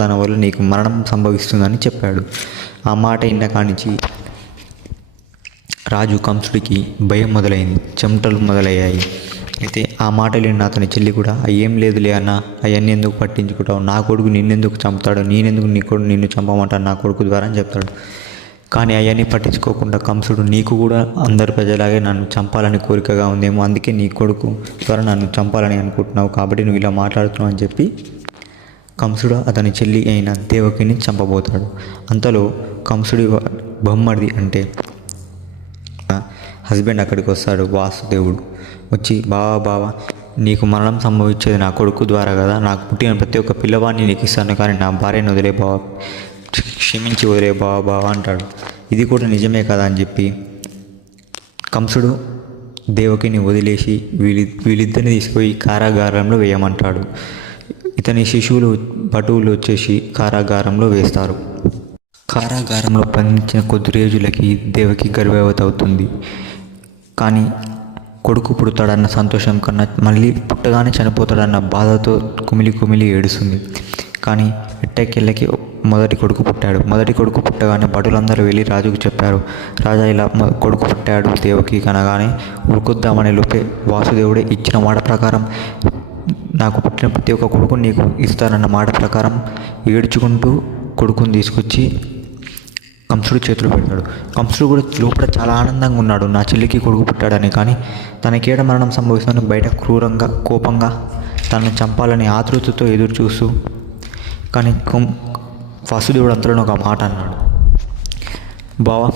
దాని వల్ల నీకు మరణం సంభవిస్తుందని చెప్పాడు. ఆ మాట విన్న కానించి రాజు కంసుడికి భయం మొదలైంది, చెమటలు మొదలయ్యాయి. అయితే ఆ మాటలు విన్న అతని చెల్లి కూడా ఏం లేదులే అన్న, అవన్నీ ఎందుకు పట్టించుకుంటావు, నా కొడుకు నిన్నెందుకు చంపుతాడు, నేనెందుకు నిన్ను చంపమంటాను నా కొడుకు ద్వారా అని చెప్తాడు. కానీ అవన్నీ పట్టించుకోకుండా కంసుడు నీకు కూడా అందరి ప్రజలాగే నన్ను చంపాలని కోరికగా ఉందేమో, అందుకే నీ కొడుకు ద్వారా నన్ను చంపాలని అనుకుంటున్నావు కాబట్టి నువ్వు ఇలా మాట్లాడుతున్నావు అని చెప్పి కంసుడు అతని చెల్లి అయిన దేవకిని చంపబోతాడు. అంతలో కంసుడి బొమ్మడిది అంటే హస్బెండ్ అక్కడికి వస్తాడు. వాసుదేవుడు వచ్చి బావా నీకు మరణం సంభవించేది నా కొడుకు ద్వారా కదా, నాకు పుట్టిన ప్రతి ఒక్క పిల్లవాడిని నీకు ఇస్తాను, కానీ నా భార్యను వదిలే బావ, క్షమించి వదిలే బావ అంటాడు. ఇది కూడా నిజమే కదా అని చెప్పి కంసుడు దేవకిని వదిలేసి వీళ్ళిద్దరిని తీసుకుపోయి కారాగారంలో వేయమంటాడు. ఇతని శిశువులు భటువులు వచ్చేసి కారాగారంలో వేస్తారు. కారాగారంలో బంధించిన కొద్ది రోజులకి దేవకి గర్భవతి అవుతుంది. కానీ కొడుకు పుడతాడన్న సంతోషం కన్నా మళ్ళీ పుట్టగానే చనిపోతాడన్న బాధతో కుమిలి ఏడుస్తుంది. కానీ ఎట్టకేళ్ళకి మొదటి కొడుకు పుట్టాడు. మొదటి కొడుకు పుట్టగానే భటులందరూ వెళ్ళి రాజుకు చెప్పారు. రాజా ఇలా కొడుకు పుట్టాడు దేవకి కనగానే ఉరుకొద్దామనే లోపే వాసుదేవుడే ఇచ్చిన మాట ప్రకారం నాకు పుట్టిన ప్రతి ఒక్క కొడుకు నీకు ఇస్తానన్న మాట ప్రకారం ఏడ్చుకుంటూ కొడుకుని తీసుకొచ్చి కంసుడు చేతులు పెడతాడు. కంసుడు కూడా లోపల చాలా ఆనందంగా ఉన్నాడు, నా చెల్లికి కొడుకు పుట్టాడని. కానీ తనకేడ మరణం సంభవిస్తుందని బయట క్రూరంగా కోపంగా తనను చంపాలని ఆతృతతో ఎదురు చూస్తూ, కానీ వాసుదేవుడు అంతలో ఒక మాట అన్నాడు. బావా